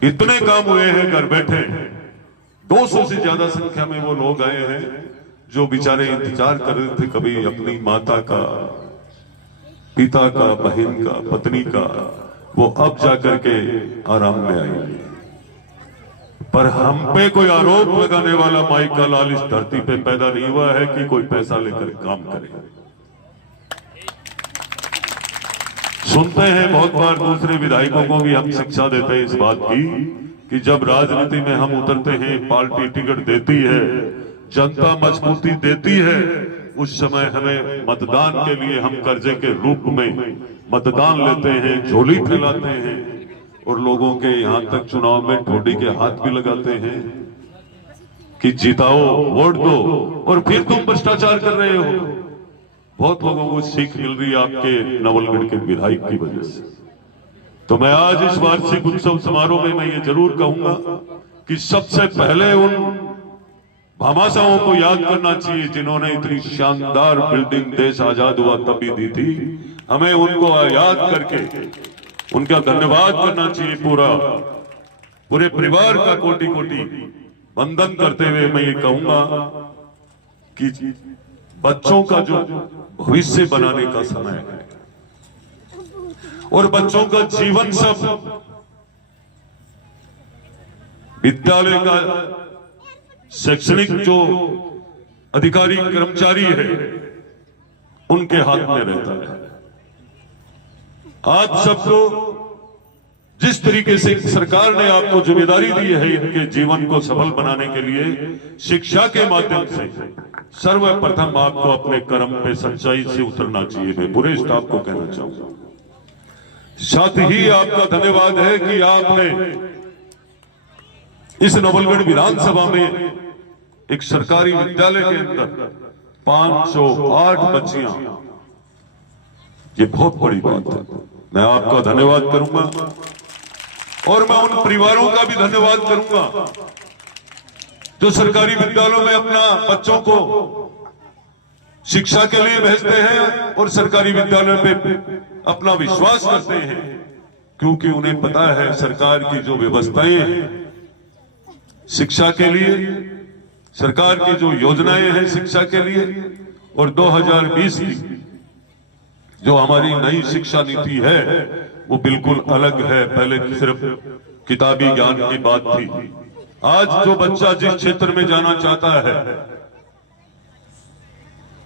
इतने काम हुए हैं घर बैठे। 200 से ज्यादा संख्या में वो लोग आए हैं जो बेचारे इंतजार कर रहे थे कभी अपनी माता का, पिता का, बहन का, पत्नी का, वो अब जाकर के आराम में आएंगे। पर हम पे कोई आरोप लगाने वाला माई का लाल इस धरती पे पैदा नहीं हुआ है कि कोई पैसा लेकर काम करे। सुनते हैं बहुत बार दूसरे विधायकों को भी हम शिक्षा देते हैं इस बात की कि जब राजनीति में हम उतरते हैं, पार्टी टिकट देती है, जनता मजबूती देती है, उस समय हमें मतदान के लिए हम कर्जे के रूप में मतदान लेते हैं, झोली फैलाते हैं और लोगों के यहां तक चुनाव में ठोडी के हाथ भी लगाते हैं कि जिताओ, वोट दो, और फिर तुम भ्रष्टाचार कर रहे हो। बहुत लोगों को सीख मिल रही है आपके नवलगढ़ के विधायक की वजह से। तो मैं आज इस वार्षिक उत्सव समारोह में मैं ये जरूर कहूंगा कि सबसे पहले उन भामाशाहों को याद करना चाहिए जिन्होंने इतनी शानदार बिल्डिंग देश आजाद हुआ तभी दी थी। हमें उनको याद करके उनका धन्यवाद करना चाहिए। पूरे परिवार का कोटि कोटि वंदन करते हुए मैं ये कहूंगा कि बच्चों का जो भविष्य बनाने का समय है और बच्चों का जीवन सब विद्यालय का शैक्षणिक जो अधिकारी कर्मचारी है उनके हाथ में रहता है। आप सबको जिस तरीके से सरकार ने आपको जिम्मेदारी दी है इनके जीवन को सफल बनाने के लिए, शिक्षा के माध्यम से सर्वप्रथम आपको अपने कर्म पे सच्चाई से उतरना चाहिए। मैं पूरे स्टाफ को कहना चाहूंगा। साथ ही आपका धन्यवाद है कि आपने इस नवलगढ़ विधानसभा में एक सरकारी विद्यालय के अंदर 508 बच्चियां, ये बहुत बड़ी बात है। मैं आपका धन्यवाद करूंगा और मैं उन परिवारों का भी धन्यवाद करूंगा जो सरकारी विद्यालयों में अपना बच्चों को शिक्षा के लिए भेजते हैं और सरकारी विद्यालयों पे अपना विश्वास करते हैं, क्योंकि उन्हें पता है सरकार की जो व्यवस्थाएं हैं शिक्षा के लिए, सरकार की जो योजनाएं हैं शिक्षा के लिए, और 2020 की जो हमारी नई शिक्षा नीति है वो बिल्कुल अलग है। पहले सिर्फ किताबी ज्ञान की बात थी। आज जो बच्चा जिस क्षेत्र में जाना चाहता है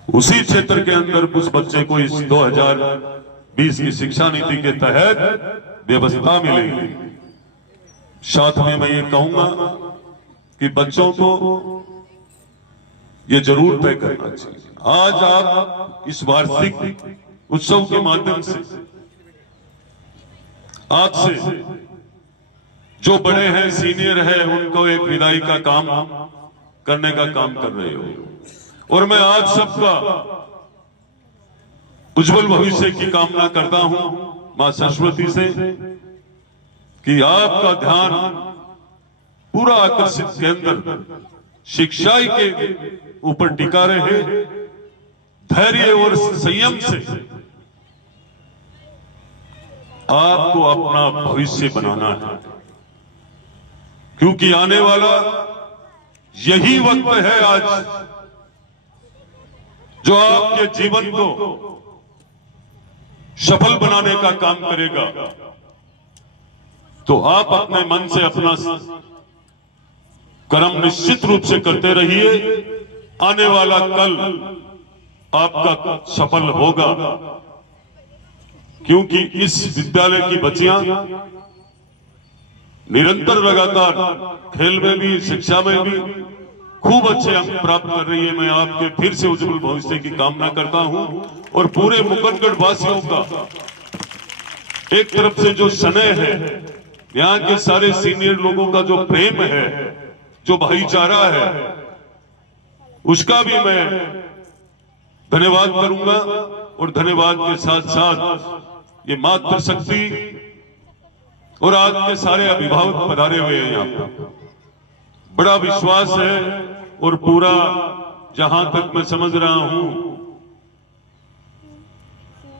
उसी क्षेत्र के अंदर उस बच्चे को इस 2020 की शिक्षा नीति के तहत व्यवस्था मिलेगी। साथ में मैं ये कहूंगा कि बच्चों को ये जरूर तय करना चाहिए। आज आप इस वार्षिक उत्सव के माध्यम से आपसे जो बड़े हैं, सीनियर है, उनको एक विदाई का काम करने का काम कर रहे हो और मैं आज सबका उज्जवल भविष्य की कामना करता हूं मां सरस्वती से कि आपका ध्यान पूरा आकर्षित केंद्र शिक्षा के ऊपर टिका रहे। धैर्य और संयम से आपको अपना भविष्य बनाना है, क्योंकि आने वाला यही वक्त है आज जो आपके जीवन को सफल बनाने का काम करेगा। तो आप अपने मन से अपना कर्म निश्चित रूप से करते रहिए। आने वाला कल आपका सफल होगा, क्योंकि इस विद्यालय की बच्चियां निरंतर लगातार खेल में भी, शिक्षा में भी खूब अच्छे अंक प्राप्त कर रही है। मैं आपके फिर से उज्जवल भविष्य की कामना करता हूं और पूरे मुकुंदगढ़ वासियों का एक तरफ से जो स्नेह है, यहाँ के सारे सीनियर लोगों का जो प्रेम है, जो भाईचारा है, उसका भी मैं धन्यवाद करूंगा। और धन्यवाद के साथ साथ ये मातृशक्ति और आज के सारे अभिभावक पधारे हुए हैं यहाँ पर, बड़ा विश्वास है और पूरा जहां तक मैं समझ रहा हूं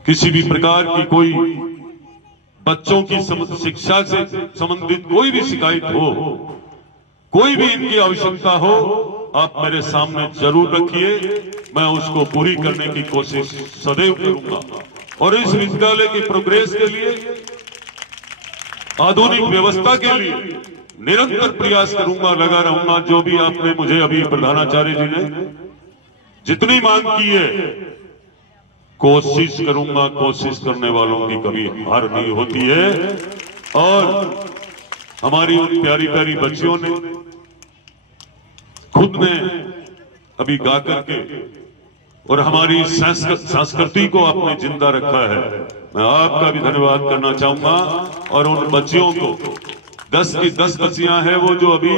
किसी भी प्रकार की कोई बच्चों की शिक्षा से संबंधित कोई भी शिकायत हो, कोई भी इनकी आवश्यकता हो, आप मेरे सामने जरूर रखिए। मैं उसको पूरी करने की कोशिश सदैव करूंगा और इस विद्यालय की प्रोग्रेस के लिए, आधुनिक व्यवस्था के लिए निरंतर प्रयास करूंगा, लगा रहूंगा। जो भी आपने मुझे अभी प्रधानाचार्य जी ने जितनी मांग की है, कोशिश करूंगा। कोशिश करने वालों की कभी हार नहीं होती है। और हमारी उन प्यारी प्यारी बच्चियों ने खुद ने अभी गा करके और हमारी संस्कृति को आपने जिंदा रखा है। मैं आपका भी धन्यवाद करना चाहूंगा। और उन बच्चियों को 10 की 10 बच्चियां हैं वो जो अभी,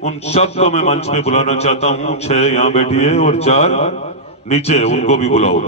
उन सबको मैं मंच पे बुलाना चाहता हूं। 6 यहाँ बैठी है और 4 नीचे, उनको भी बुलाओ।